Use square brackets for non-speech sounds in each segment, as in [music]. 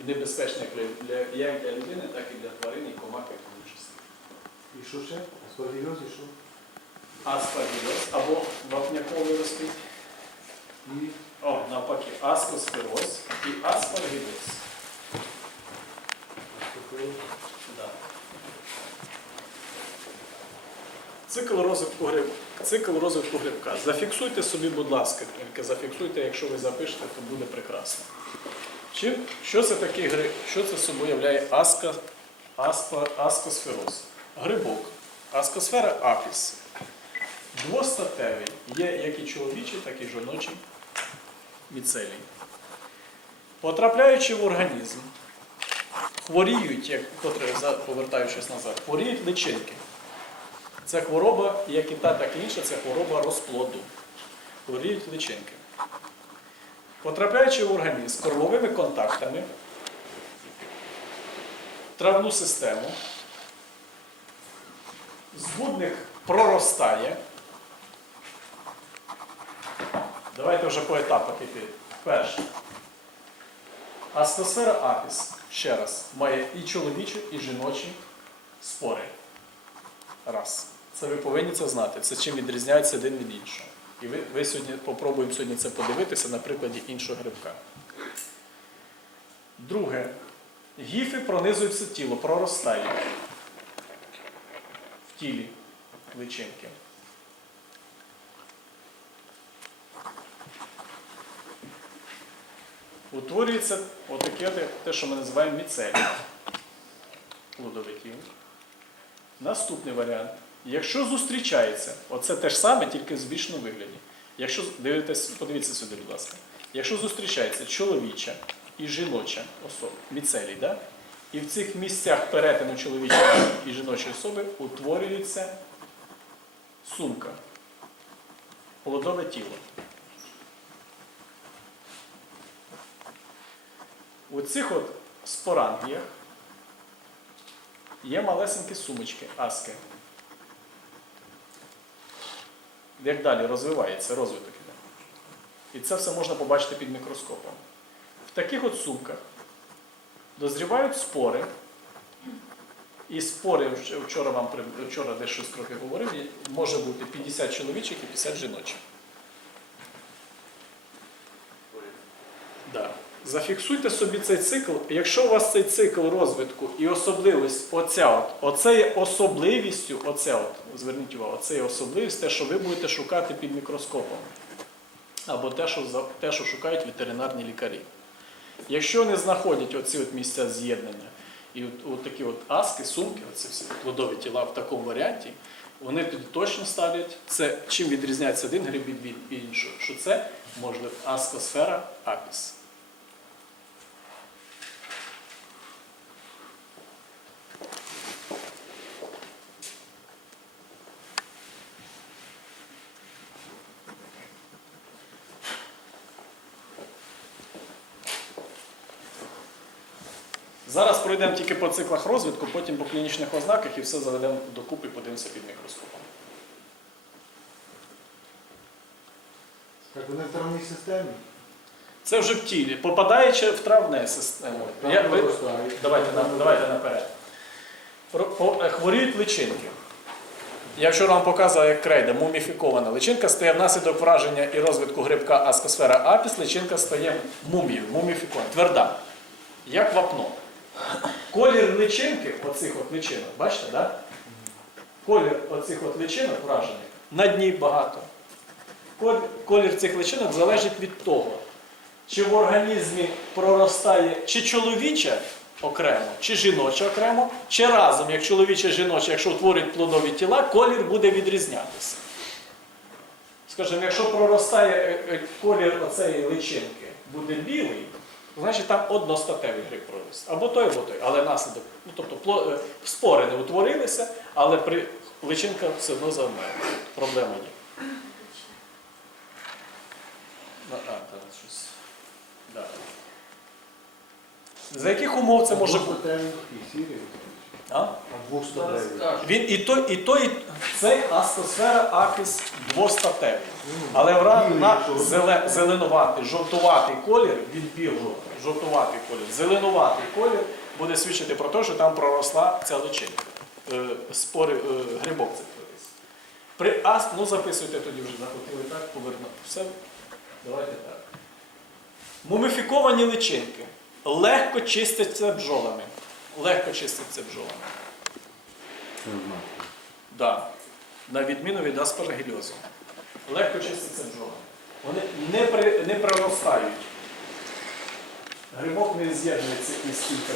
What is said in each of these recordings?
і небезпечна як для, для- як для людини, так і для тварин і комах, як в більшості. І що ще? Аспаргілоз і що? Аспаргілоз або вапняковий розпит. І О, навпаки, аскосфероз і аспаргілоз. Да. Цикл розвитку гриб. Цикл розвитку грибка. Зафіксуйте собі, будь ласка, тільки зафіксуйте, якщо ви запишете, то буде прекрасно. Чим, що це такий гриб? Що це собою являє аска, аспа, аскосфероз? Грибок. Аскосфера апіс. Двостатевий. Є як і чоловічий, так і жіночий міцелій. Потрапляючи в організм, хворіють, як повертаючись назад, хворіють личинки. Це хвороба, як і та, так і інша, це хвороба розплоду. Хворіють личинки. Потрапляючи в організм кормовими контактами, травну систему, збудник проростає. Давайте вже по етапах іти. Перше. Астосфера апіс, ще раз, має і чоловічі, і жіночі спори. Раз. Це ви повинні це знати. Це чим відрізняється один від іншого. І ви, ви сьогодні попробуємо сьогодні це подивитися на прикладі іншого грибка. Друге. Гіфи пронизують тіло, проростають в тілі личинки. Утворюється отаке те, що ми називаємо міцелій. Плодовиків. Наступний варіант. Якщо зустрічається, оце те ж саме, тільки в збільшеному вигляді. Якщо дивитесь, подивіться сюди, будь ласка. Якщо зустрічається чоловіча і жіноча особа, міцелій, да? і в цих місцях перетину чоловічої і жіночої особи утворюється сумка, плодове тіло. У цих от спорангіях є малесенькі сумочки, аски. Як далі розвивається розвиток іде. І це все можна побачити під мікроскопом. В таких от сумках дозрівають спори. І спори, вчора вам вчора десь щось трохи говорив, може бути 50 чоловічих і 50 жіночих. Да. Зафіксуйте собі цей цикл. Якщо у вас цей цикл розвитку і особливість, оця от, оце є особливістю, оце от, зверніть увагу, оце є особливість, те, що ви будете шукати під мікроскопом. Або те, що, те, що шукають ветеринарні лікарі. Якщо не знаходять оці от місця з'єднання і от, от такі от аски, сумки, оці всі плодові тіла в такому варіанті, вони тоді точно ставлять це, чим відрізняється один гриб від іншого, що це можливо аскосфера апіс. Зараз пройдемо тільки по циклах розвитку, потім по клінічних ознаках і все заведемо докупи подивимося під мікроскопом. Так вони в травній системі. Це вже в тілі, попадаючи в травне систему. Я, ви, давайте, на- давайте наперед. Про- по- е, Хворіють личинки. Я вчора вам показував, як крейда, муміфікована личинка стає внаслідок враження і розвитку грибка аскосфера апіс, личинка стає мумією, муміфікована, тверда, як вапно. Колір личинки, оцих от личинок, бачите, да? колір оцих от личинок вражених, на дні багато. Колір цих личинок залежить від того, чи в організмі проростає чи чоловіче окремо, чи жіноче окремо, чи разом, як чоловіче, жіноче, якщо утворюють плодові тіла, колір буде відрізнятися. Скажімо, якщо проростає е, е, колір оцеї личинки буде білий, значить там одностатевий гриб проріс. Або той, або той. Але наслідок, ну тобто е, спори не утворилися, але при личинка все одно завмерла. Проблема є. А, так, щось. Да. За яких умов це може бути? І. А? Він і той, і той, цей астосфера акис двостатевий. Але вра- на зеле- зеленуватий, жовтуватий колір від білого, жовтуватий колір, зеленуватий колір буде свідчити про те, що там проросла ця личинка. Е, спори, е, грибок це проріс. При аст, ну записуйте тоді вже, захотіли так, поверну. Все, давайте так. Муміфіковані личинки легко чиститься бджолами. Легко чиститься бджолами. Да. На відміну від аспарагільозу. Легко чиститься бджола. Вони не, при, не проростають. Грибок не з'єднується із кілька.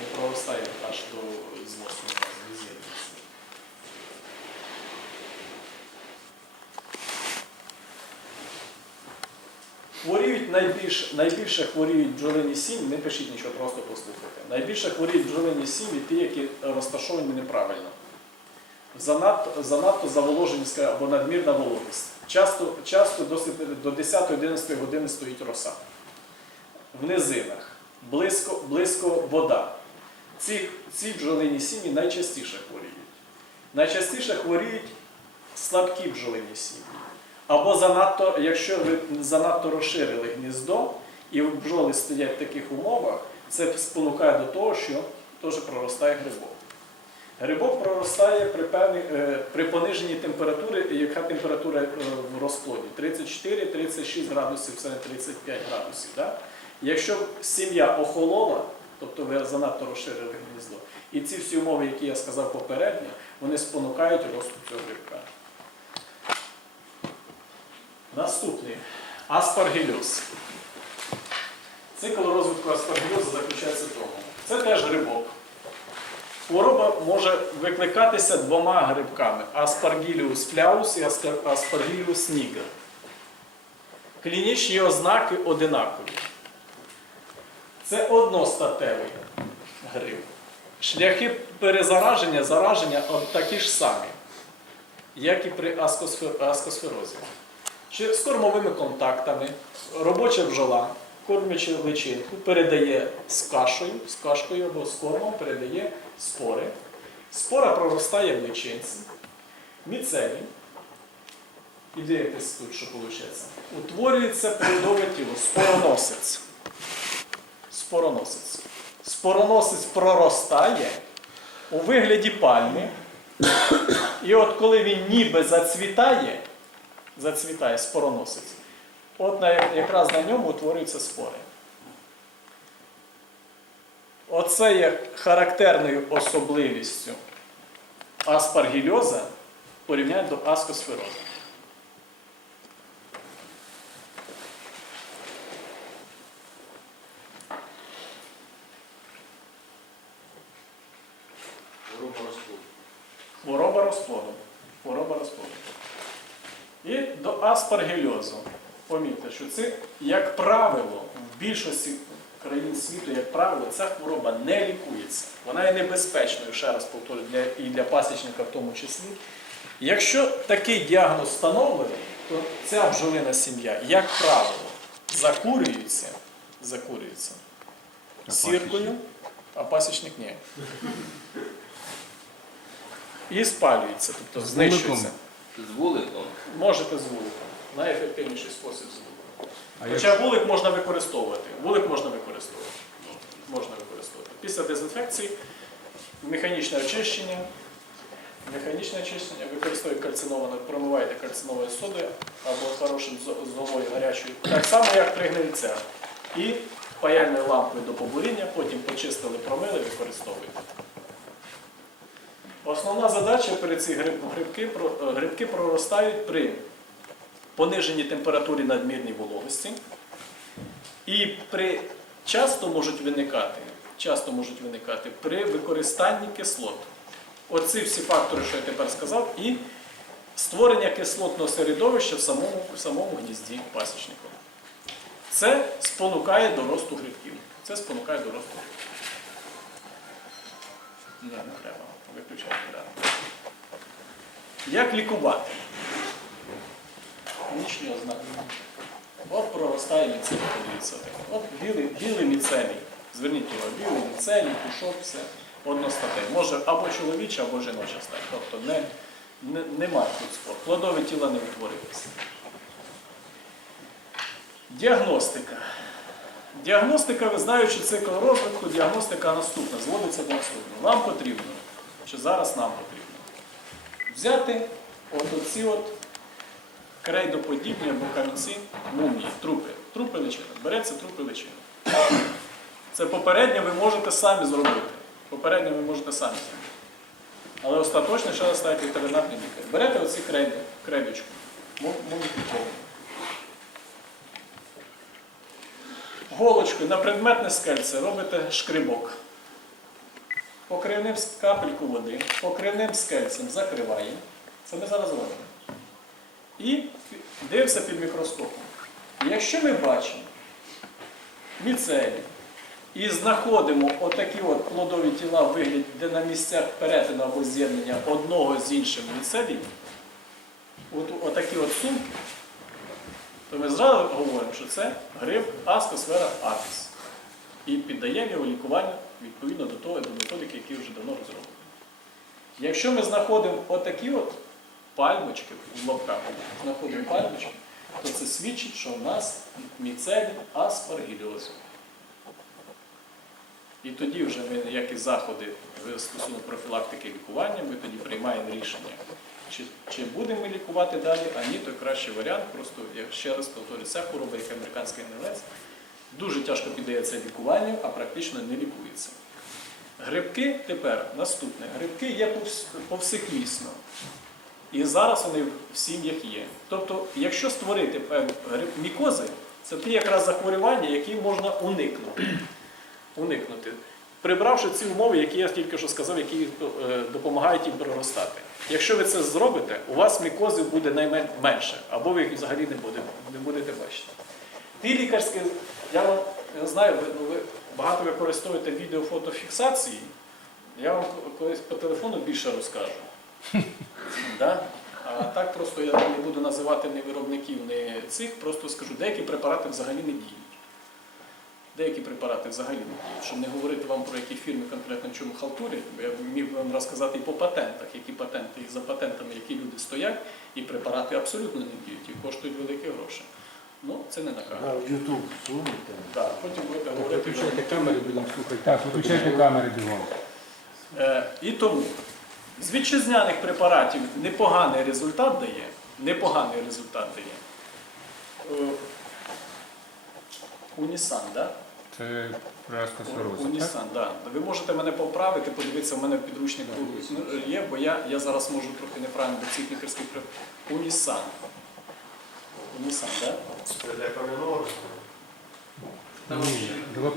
Не проростає аж до зносу, не з'єднується. Хворіють найбільше, найбільше хворіють бджолині сім'ї, не пишіть нічого, просто послухайте. Найбільше хворіють бджолині сім'ї ті, які розташовані неправильно. Занадто, занадто заволожені або надмірна вологість. Часто, часто досить, до 10-11 години стоїть роса. В низинах, близько, близько вода. Ці, ці бджолині сім'ї найчастіше хворіють. Найчастіше хворіють слабкі бджолині сім'ї. Або занадто, якщо ви занадто розширили гніздо, і бджоли стоять в таких умовах, це спонукає до того, що теж проростає грибок. Грибок проростає при, певній, е, при пониженні температури, яка температура е, в розплоді? 34-36 градусів, це не 35 градусів. Да? Якщо сім'я охолола, тобто ви занадто розширили гніздо, і ці всі умови, які я сказав попередньо, вони спонукають росту цього грибка. Наступний аспаргілюз. Цикл розвитку аспаргілюзу заключається в тому. Це теж грибок. Хвороба може викликатися двома грибками: аспаргіліус фляус і аспаргіліус нігер. Клінічні ознаки одинакові. Це одностатевий гриб. Шляхи перезараження, зараження такі ж самі, як і при аскосфе- аскосферозі. Чи з кормовими контактами робоча бджола, кормячи личинку, передає з кашею, з кашкою або з кормом передає спори. Спора проростає в личинці, міцелій. І дивитесь тут, що виходить. Утворюється плодове тіло, спороносець. Спороносець. Спороносець проростає у вигляді пальми. І от коли він ніби зацвітає, зацвітає спороносець, от на, якраз на ньому утворюються спори. Оце є характерною особливістю аспаргільоза порівняно до аскосфероза. Хвороба розплоду. Хвороба розплоду. І до аспаргільозу. Помітьте, що це, як правило, в більшості країн світу, як правило, ця хвороба не лікується. Вона є небезпечною, ще раз повторюю, для, і для пасічника в тому числі. Якщо такий діагноз встановлений, то ця бджолина сім'я, як правило, закурюється, закурюється сіркою, а пасічник ні. І спалюється, тобто знищується. З вуликом. Можете з вуликом. Найефективніший спосіб з вуликом. А Хоча вулик можна використовувати. Вулик можна використовувати. Можна використовувати. Після дезінфекції механічне очищення. Механічне очищення використовуєте кальциноване, промиваєте кальциновою содою або хорошим зо- золою гарячою. Так само, як при гнильцях. І паяльною лампою до побуріння, потім почистили, промили, використовуєте. Основна задача перед ці грибки, грибки проростають при пониженні температури надмірній вологості. І при часто можуть виникати, часто можуть виникати при використанні кислот. Оці всі фактори, що я тепер сказав, і створення кислотного середовища в самому, в самому гнізді пасічнику. Це спонукає до росту грибків. Це спонукає до росту грибків. Ні, не треба. Виключайте. Да. Як лікувати? Нічні ознаки. От проростає міцелій, подивіться. От білий, білий міцелій. Зверніть увагу, білий, міцелій, пушок, все одностатей. Може або чоловіча, або жіноча стать. Тобто не, не, немає тут спор. Плодові тіла не утворилися. Діагностика. Діагностика, ви знаючи цикл розвитку, діагностика наступна, зводиться до наступного. Нам потрібно, чи зараз нам потрібно, взяти от оці от крейдоподібні або камінці мумії, трупи. Трупи личини. Береться трупи личини. Це попередньо ви можете самі зробити. Попередньо ви можете самі зробити. Але остаточно ще ставити ветеринарний лікар. Берете оці крейди, крейдочку, му- муміфіковану. Голочкою на предметне скельце робите шкрибок. Покривним капельку води, покривним скельцем закриваємо. Це ми зараз робимо. І дивимося під мікроскопом. Якщо ми бачимо міцелі і знаходимо отакі от плодові тіла в вигляді, де на місцях перетину або з'єднання одного з іншим міцелій, от, отакі от сумки, то ми зразу говоримо, що це гриб Аскосфера апіс. І піддаємо його лікуванню відповідно до того, до методики, які вже давно розроблені. Якщо ми знаходимо отакі от пальмочки в лобках, знаходимо пальмочки, то це свідчить, що в нас міцелій аспаргіліозу. І тоді вже ми, як і заходи в стосунок профілактики лікування, ми тоді приймаємо рішення, чи, чи будемо ми лікувати далі, а ні, то кращий варіант. Просто я ще раз повторю, ця хвороба, як американський гнилець, дуже тяжко піддається лікуванню, а практично не лікується. Грибки тепер наступне. Грибки є повс- повсеквісно. І зараз вони в сім'ях є. Тобто, якщо створити певні гриб- мікози, це ті якраз захворювання, які можна уникнути. уникнути. Прибравши ці умови, які я тільки що сказав, які е, допомагають їм проростати. Якщо ви це зробите, у вас мікозів буде найменше, або ви їх взагалі не будете, бачити. Ті лікарські, знаю, ви, ну, ви багато використовуєте відеофотофіксації, я вам колись по телефону більше розкажу. [laughs] Да? А так просто я не буду називати ні виробників, ні цих, просто скажу, деякі препарати взагалі не діють. Деякі препарати взагалі не діють. Щоб не говорити вам про які фірми конкретно в чому халтурять, бо я міг вам розказати і по патентах, які патенти, і за патентами, які люди стоять, і препарати абсолютно не діють і коштують великі гроші. Ну, це не на камеру. в YouTube сунете. Да, потім будете говорити. Виключайте камери, будемо слухати. Так, виключайте камери бігом. Е, і тому з вітчизняних препаратів непоганий результат дає. Непоганий результат дає. Е, Унісан, да? Це раскосфероза, так? Унісан, да. Ви можете мене поправити, подивитися, в мене підручник ну, є, бо я, я зараз можу трохи неправильно до цих лікарських препаратів. Унісан. Унісан, да? Це для кам'яного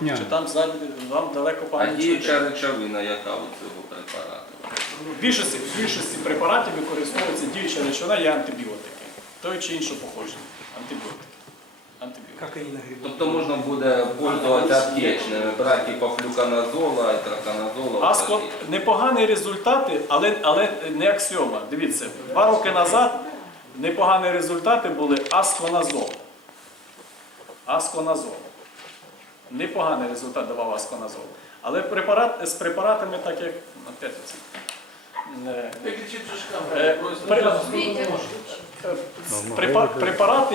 Ні. Чи там ззаді вам далеко А пам'ять? діюча речовина, яка у цього препарату? В більшості, в більшості препаратів використовується діюча речовина і антибіотики. Той чи іншого походження. Антибіотики. Антибіотики. Тобто можна буде пользуватися аптечними, брати типу флюканазола і траканазола. Аско непогані результати, але, але не аксіома. Дивіться, два роки назад непогані результати були асконазол. Асконазол. Непоганий результат давав асконазол. Але препарат, з препаратами, так як опять оці, е, препарати